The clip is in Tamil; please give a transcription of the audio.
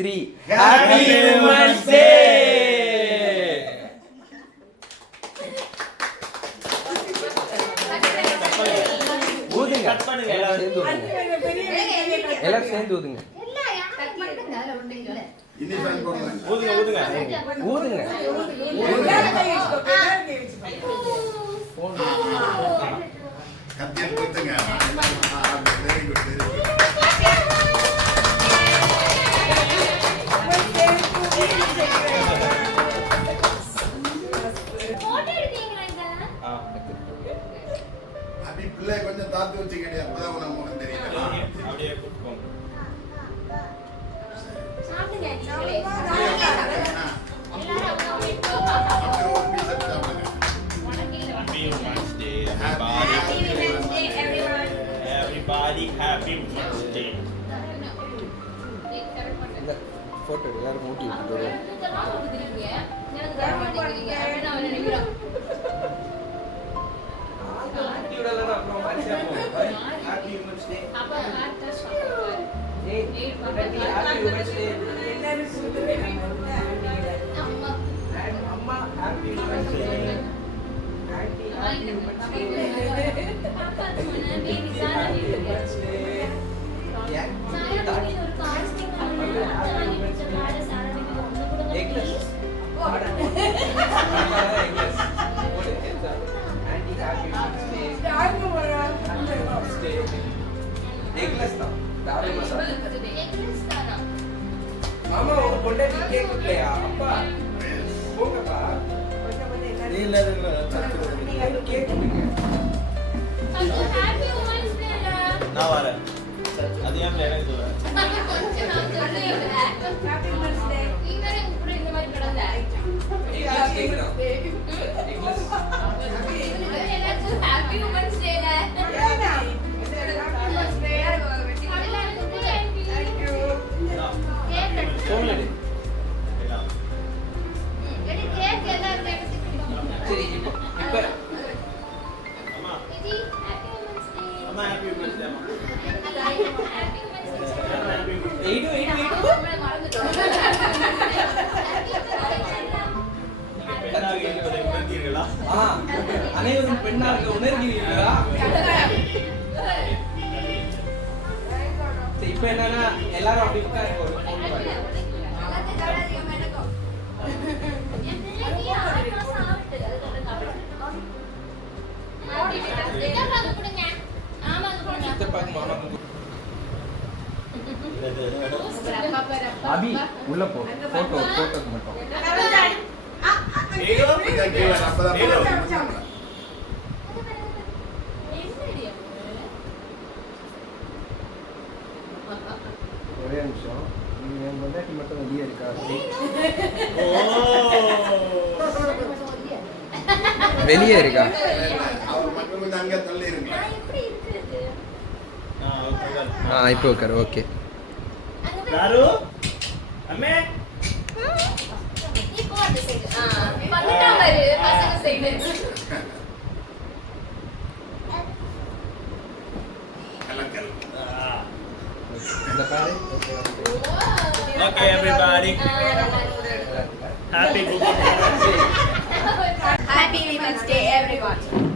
3. Happy Women's Day. ஊதுங்க எல்லாரும் சேர்ந்து ஊதுங்க ஊதுங்க ஊதுங்க பிள்ளை கொஞ்சம் தாத்து வச்சுக்கிட்டே அப்பதான் உனக்கு முகம் தெரியல அப்படியே கூப்பிட்டு everybody happy Women's Day. Photo எல்லாரும் ஊட்டி விட்டுட்டு Happy Women's Day. Happy Women's Day. Amma, Happy Women's Day. Auntie, Happy Women's Day. மாமா ஒரு பொண்டாட்டி கேக் இல்லையா அப்பா போங்கப்பா நீல கேக் கொடுங்க நான் வரேன் அது ஏன் எனக்கு சொல்றேன் சரி இப்போ அம்மா அம்மா happy Women's Day அம்மா பெண்ணாக இருப்பதை உணர்ந்தீர்களா அனைவரும் பெண்ணாக உணர்கிறீர்களா இப்ப என்னன்னா எல்லாரும் அப்படி உட்காருங்க ஒரு அபி உள்ள போ போட்டோ மட்டும் ஒரே நிமிஷம் என் பொண்டாட்டி மட்டும் வெளியே இருக்கா வெளியே இருக்கா இப்போ உட்காரு ஓகே யாரு அம்மே Okay, everybody. Happy Women's Day. Happy Women's Day, everyone.